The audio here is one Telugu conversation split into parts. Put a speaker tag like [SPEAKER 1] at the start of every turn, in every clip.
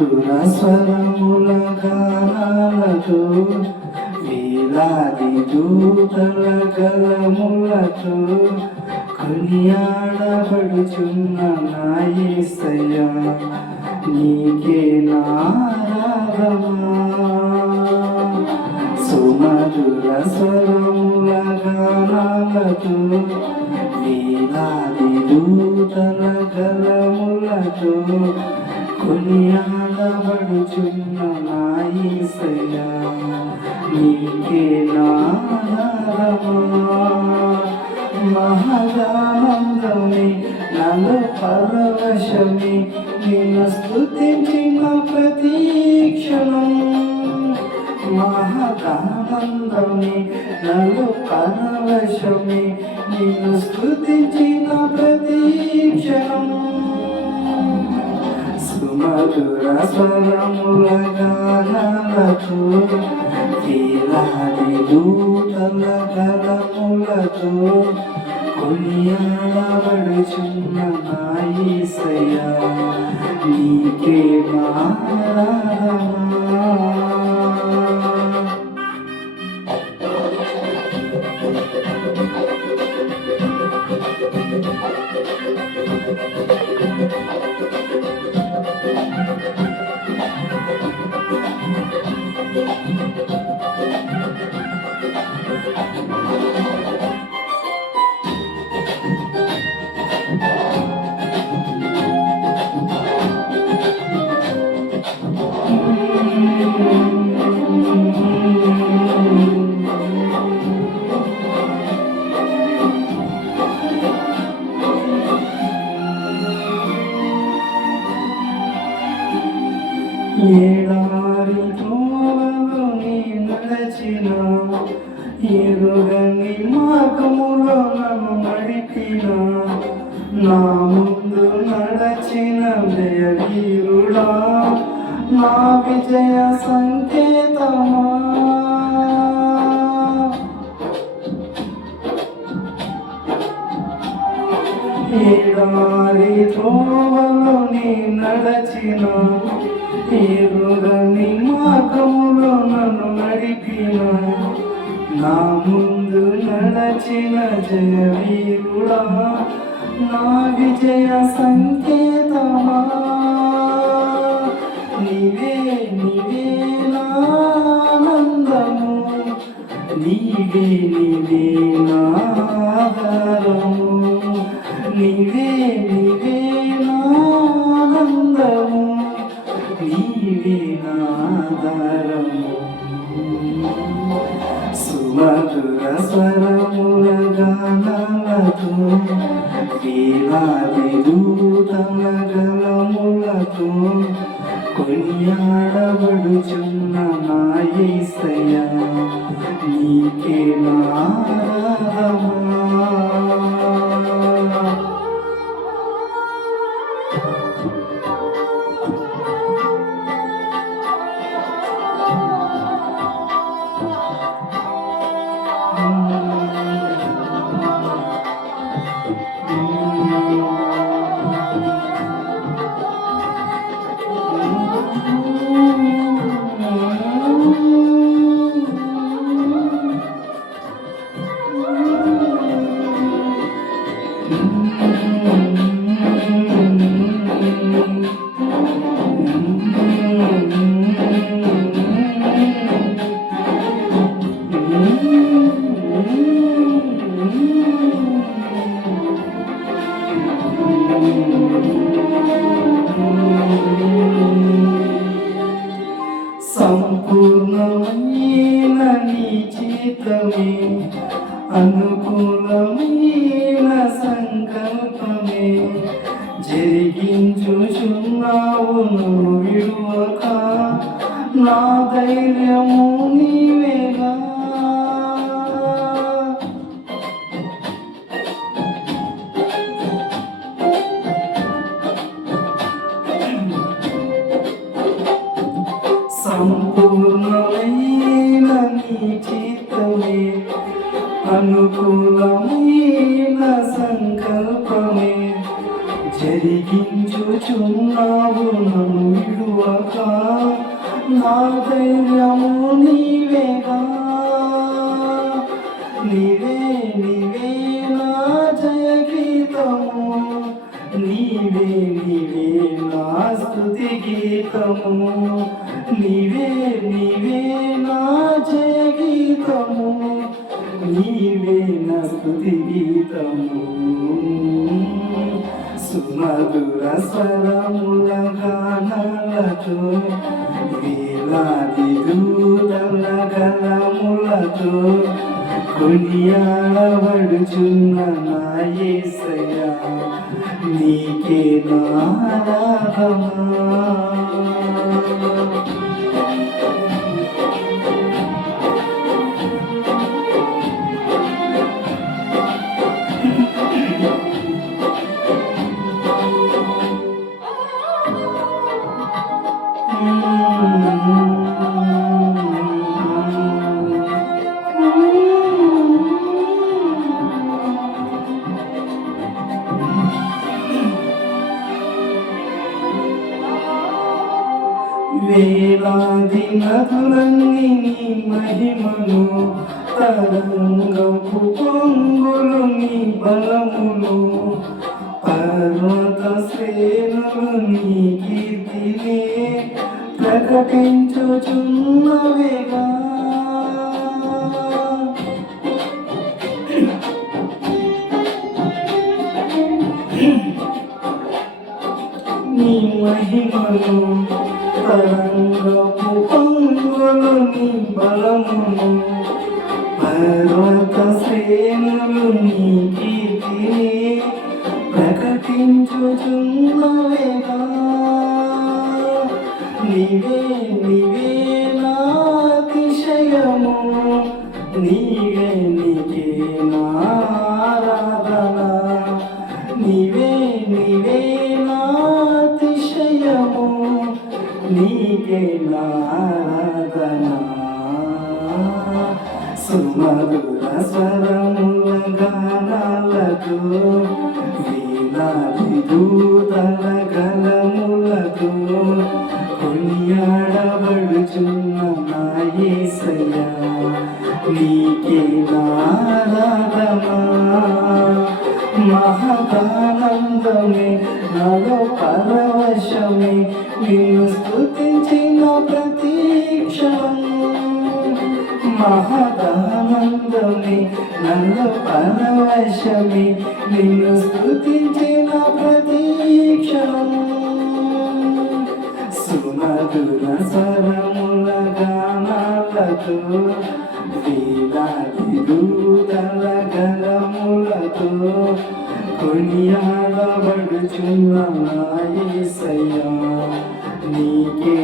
[SPEAKER 1] స్వరముల గానాలతో వేలాది దూతల గలములతో కొనియాడబడుచున్న నా నీకే నారాధమా. సుమధుర స్వరముల గానాలతో వేలాది దూతల గలములతో కొనియాడబడుచున్న నా యేసయ్యా నీకే నారాధమా మహదానందమే నన్ను పరవశమే నిన్న స్థుతించిన ప్రతీక్షణం మహదానందమే నన్ను పరవశమే నిన్ను స్థుతించిన ప్రతీక్షణం సుమధుర స్వరముల దూతల గలములతో కొనియాడబడుచున్న నా నీకే మారాధనా ఎరుగని మార్గములో నన్ను నడిపిన నా ముందు నడచిన జయవీరుడా నా విజయ సంకేతమా? ఏడారి తోవలో నీ నడచిన ఎరుగని మార్గములో నన్ను నడిపిన నా ముందు నడచిన జయవీరుడా నా విజయ సంకేతమా? నీవే నీవే నానందము నీవే నీవే నాధారము ఇలాది దూతన గలములతో కొనియాడబడుచున్న నా సంపూర్ణమైన నీ చిత్తమే నా ధైర్యము నీవేగా సంపూర్ణమైన నీ చిత్తమే అనుకూలమైన నీవే నా గీతము. సుమధుర స్వరముల గానాలతో వేలాది దూతల గలములతో కొనియాడబడుచున్న నా నీకే నారాధమా వేలాది నదులన్నీ నీ మహిమను తరంగపు పొంగులు నీ బలములు. పర్వత శ్రేణులు నీ కీర్తిని ప్రకటించుచున్నవేగా. నీ మహిమను తరంగపు పొంగులు పర్వత శ్రేణులు నీ కీర్తిని ప్రకటించుచున్నవేగా? నీవే నీకే నారాధన సుమధుర స్వరముల గానాలతో వీణాది దూతల గలములకు కొనియాడబడుచున్న నా నీకే నారాధమా మహదానందమే నాలో పరవశమే నిన్ను స్థుతి స్తుతించిన ప్రతీక్షణం మహదానందమే నన్ను పరవశమి. నిన్ను స్థుతించిన ప్రతీక్షణం సుమధుర స్వరముల గానాలతో వేలాది దూతల గలములతో కొనియాడబడుచున్న నాయసయ్యా నీకే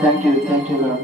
[SPEAKER 1] Thank you, thank you, Lord.